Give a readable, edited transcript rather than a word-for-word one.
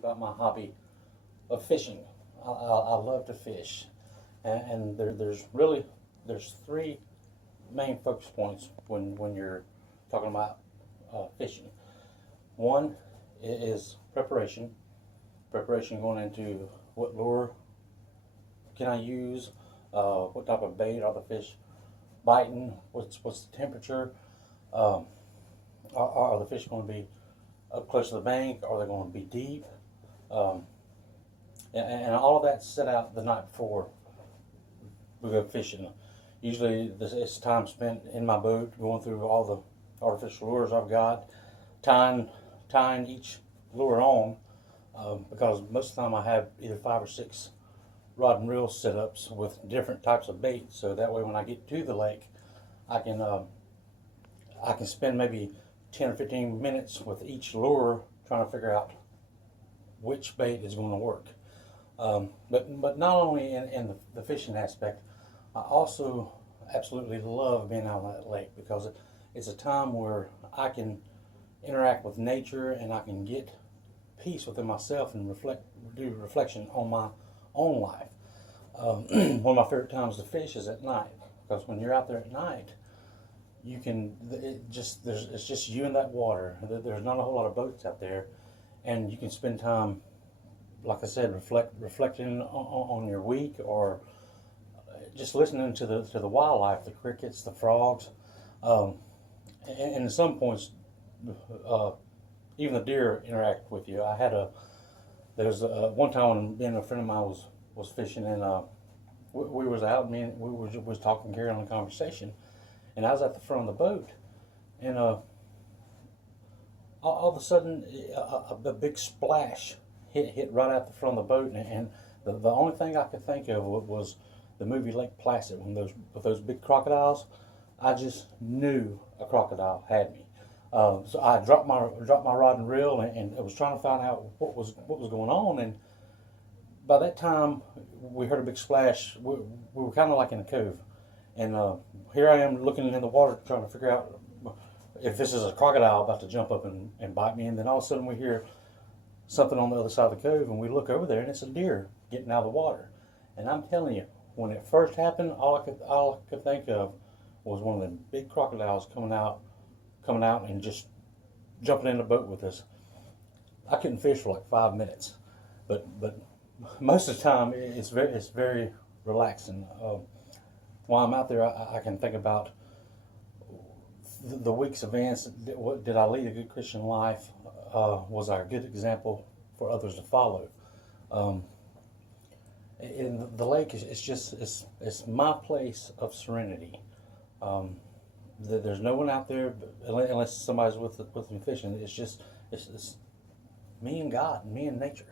about my hobby of fishing. I love to fish, and there's three main focus points when you're talking about fishing. One is preparation. Preparation going into what lure can I use, what type of bait are the fish biting, what's the temperature, are the fish going to be up close to the bank, are they going to be deep, um, and all of that's set out the night before we go fishing. Usually it's time spent in my boat going through all the artificial lures I've got, tying each lure on, because most of the time I have either 5 or 6 rod and reel setups with different types of bait, so that way when I get to the lake I can spend maybe 10 or 15 minutes with each lure trying to figure out which bait is going to work. But not only in the fishing aspect, I also absolutely love being out on that lake because it's a time where I can interact with nature and I can get peace within myself and do reflection on my own life. One of my favorite times to fish is at night, because when you're out there at night, it's just you and that water. There's not a whole lot of boats out there, and you can spend time, like I said, reflecting on your week, or just listening to the wildlife, the crickets, the frogs, and at some points, even the deer interact with you. There's one time when me and a friend of mine was fishing, and we was out, we was talking, carrying on a conversation, and I was at the front of the boat, and all of a sudden a big splash hit right out the front of the boat, and the only thing I could think of was the movie Lake Placid, with those big crocodiles. I just knew a crocodile had me. So I dropped my rod and reel, and I was trying to find out what was going on. And by that time, we heard a big splash. We were kind of like in a cove, and here I am looking in the water trying to figure out if this is a crocodile about to jump up and bite me. And then all of a sudden we hear something on the other side of the cove, and we look over there, and it's a deer getting out of the water. And I'm telling you, when it first happened, all I could think of was one of the big crocodiles coming out and just jumping in the boat with us. I couldn't fish for like 5 minutes, but most of the time it's very relaxing. While I'm out there, I can think about the week's events. Did I lead a good Christian life? Was I a good example for others to follow? In the lake, it's my place of serenity. There's no one out there unless somebody's with me fishing. It's me and God, me and nature.